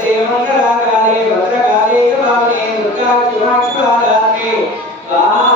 దేవంగళాకాలే భద్రకాలే కాలే దుర్గా శివాక్షారాలే స్వాహ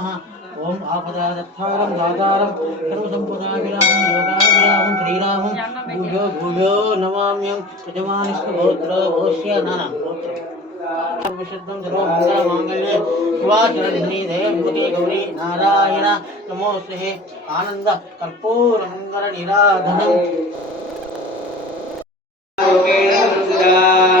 నమ ఓం ఆపదార్థారం దాతారం సర్వసంపదాభిరామం లోకాభిరామం శ్రీరామం భూయో భూయో నమామ్యం యజమానిష్ట గోత్ర భోష్య నానా నారాయణ నమోస్తే ఆనంద కర్పూరమంగళ నిరాధనం Yeah.